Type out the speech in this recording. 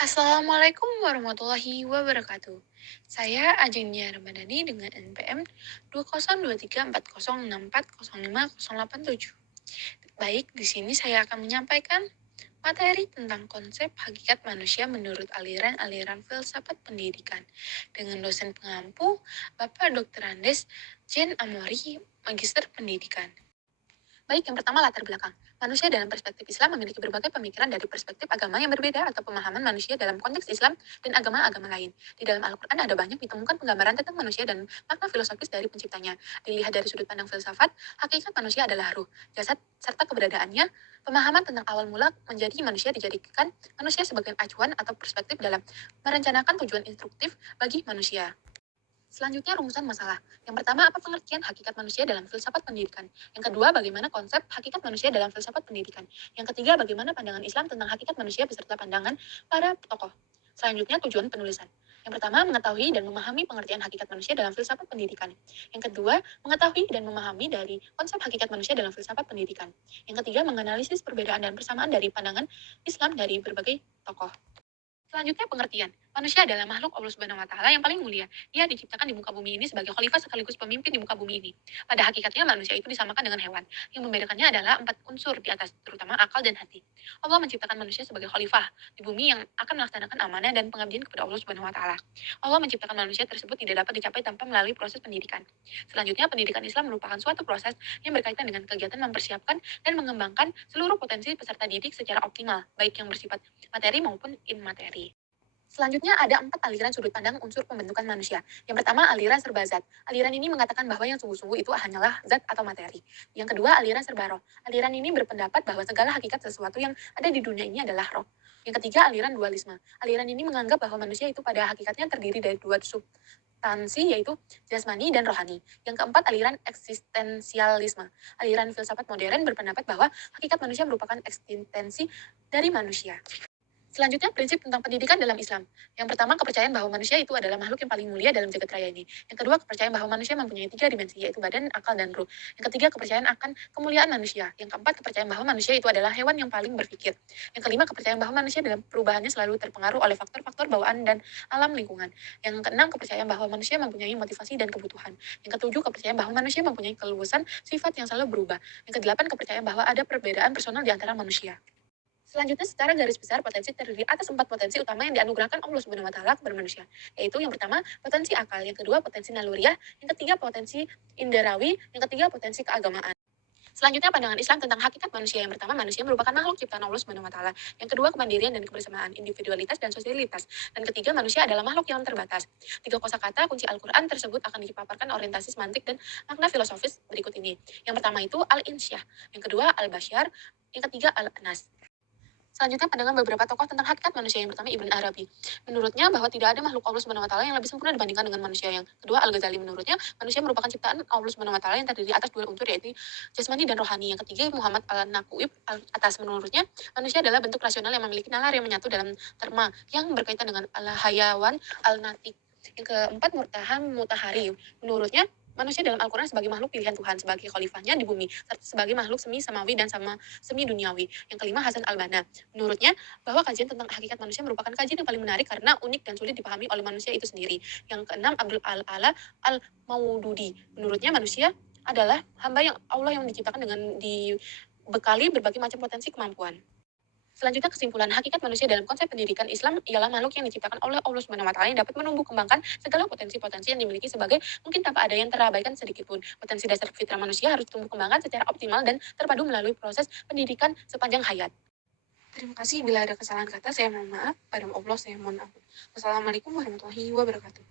Assalamualaikum warahmatullahi wabarakatuh. Saya Ajenia Ramadhani dengan NPM 202340640508. Baik, di sini saya akan menyampaikan materi tentang konsep hakikat manusia menurut aliran-aliran filsafat pendidikan dengan dosen pengampu Bapak Dr. Andes Jen Amori, Magister Pendidikan. Baik, yang pertama latar belakang. Manusia dalam perspektif Islam memiliki berbagai pemikiran dari perspektif agama yang berbeda atau pemahaman manusia dalam konteks Islam dan agama-agama lain. Di dalam Al-Quran ada banyak ditemukan penggambaran tentang manusia dan makna filosofis dari penciptanya. Dilihat dari sudut pandang filsafat, hakikat manusia adalah ruh, jasad, serta keberadaannya. Pemahaman tentang awal mula menjadi manusia dijadikan manusia sebagai acuan atau perspektif dalam merencanakan tujuan instruktif bagi manusia. Selanjutnya rumusan masalah. Yang pertama, apa pengertian hakikat manusia dalam filsafat pendidikan? Yang kedua, bagaimana konsep hakikat manusia dalam filsafat pendidikan? Yang ketiga, bagaimana pandangan Islam tentang hakikat manusia beserta pandangan para tokoh? Selanjutnya, tujuan penulisan. Yang pertama, mengetahui dan memahami pengertian hakikat manusia dalam filsafat pendidikan. Yang kedua, mengetahui dan memahami dari konsep hakikat manusia dalam filsafat pendidikan. Yang ketiga, menganalisis perbedaan dan persamaan dari pandangan Islam dari berbagai tokoh. Selanjutnya pengertian. Manusia adalah makhluk Allah Subhanahu wa taala yang paling mulia. Dia diciptakan di muka bumi ini sebagai khalifah sekaligus pemimpin di muka bumi ini. Pada hakikatnya manusia itu disamakan dengan hewan. Yang membedakannya adalah 4 unsur di atas, terutama akal dan hati. Allah menciptakan manusia sebagai khalifah di bumi yang akan melaksanakan amanah dan pengabdian kepada Allah Subhanahu wa taala. Allah menciptakan manusia tersebut tidak dapat dicapai tanpa melalui proses pendidikan. Selanjutnya, pendidikan Islam merupakan suatu proses yang berkaitan dengan kegiatan mempersiapkan dan mengembangkan seluruh potensi peserta didik secara optimal, baik yang bersifat materi maupun immateri. Selanjutnya ada 4 aliran sudut pandang unsur pembentukan manusia. Yang pertama, aliran serba zat. Aliran ini mengatakan bahwa yang sungguh-sungguh itu hanyalah zat atau materi. Yang kedua, aliran serba roh. Aliran ini berpendapat bahwa segala hakikat sesuatu yang ada di dunia ini adalah roh. Yang ketiga, aliran dualisme. Aliran ini menganggap bahwa manusia itu pada hakikatnya terdiri dari dua substansi, yaitu jasmani dan rohani. Yang keempat, aliran eksistensialisme. Aliran filsafat modern berpendapat bahwa hakikat manusia merupakan eksistensi dari manusia. Selanjutnya, prinsip tentang pendidikan dalam Islam. Yang pertama, kepercayaan bahwa manusia itu adalah makhluk yang paling mulia dalam jagat raya ini. Yang kedua, kepercayaan bahwa manusia mempunyai 3 dimensi, yaitu badan, akal, dan ruh. Yang ketiga, kepercayaan akan kemuliaan manusia. Yang keempat, kepercayaan bahwa manusia itu adalah hewan yang paling berpikir. Yang kelima, kepercayaan bahwa manusia dalam perubahannya selalu terpengaruh oleh faktor-faktor bawaan dan alam lingkungan. Yang keenam, kepercayaan bahwa manusia mempunyai motivasi dan kebutuhan. Yang ketujuh, kepercayaan bahwa manusia mempunyai keluasan sifat yang selalu berubah. Yang kedelapan, kepercayaan bahwa ada perbedaan personal di antara manusia. Selanjutnya, secara garis besar, potensi terdiri atas 4 potensi utama yang dianugerahkan Allah Subhanahu wa taala kepada manusia, yaitu yang pertama, potensi akal, yang kedua, potensi naluriah, yang ketiga, potensi inderawi, yang ketiga, potensi keagamaan. Selanjutnya, pandangan Islam tentang hakikat manusia. Yang pertama, manusia merupakan makhluk ciptaan Allah Subhanahu wa taala. Yang kedua, kemandirian dan kebersamaan, individualitas dan sosialitas. Dan ketiga, manusia adalah makhluk yang terbatas. 3 kosakata kunci Al-Qur'an tersebut akan dipaparkan orientasi semantik dan makna filosofis berikut ini. Yang pertama itu al-insyah, yang kedua al-basyar, yang ketiga al-anas. Selanjutnya, pandangan beberapa tokoh tentang hakikat manusia. Yang pertama, Ibn Arabi. Menurutnya bahwa tidak ada makhluk Allah Subhanahu wa taala yang lebih sempurna dibandingkan dengan manusia. Yang kedua, Al-Ghazali. Menurutnya, manusia merupakan ciptaan Allah Subhanahu wa taala yang terdiri atas 2 unsur, yaitu jasmani dan rohani. Yang ketiga, Muhammad Al-Naquib atas. Menurutnya, manusia adalah bentuk rasional yang memiliki nalar yang menyatu dalam terma yang berkaitan dengan al-hayawan al-natik. Yang keempat, Murtaham Mutahari. Menurutnya, manusia dalam Al-Quran sebagai makhluk pilihan Tuhan, sebagai khalifahnya di bumi, serta sebagai makhluk semi samawi dan sama semi duniawi. Yang kelima, Hasan al-Banna. Menurutnya, bahwa kajian tentang hakikat manusia merupakan kajian yang paling menarik karena unik dan sulit dipahami oleh manusia itu sendiri. Yang keenam, Abdul al-Ala al-Maududi. Menurutnya, manusia adalah hamba yang Allah yang diciptakan dengan dibekali berbagai macam potensi kemampuan. Selanjutnya, kesimpulan hakikat manusia dalam konsep pendidikan Islam ialah makhluk yang diciptakan oleh Allah Subhanahu wa taala yang dapat menumbuh kembangkan segala potensi-potensi yang dimiliki sebagai mungkin tanpa ada yang terabaikan sedikit pun. Potensi dasar fitrah manusia harus tumbuh kembangkan secara optimal dan terpadu melalui proses pendidikan sepanjang hayat. Terima kasih, bila ada kesalahan kata saya mohon maaf, pada Allah saya mohon ampun. Wassalamualaikum warahmatullahi wabarakatuh.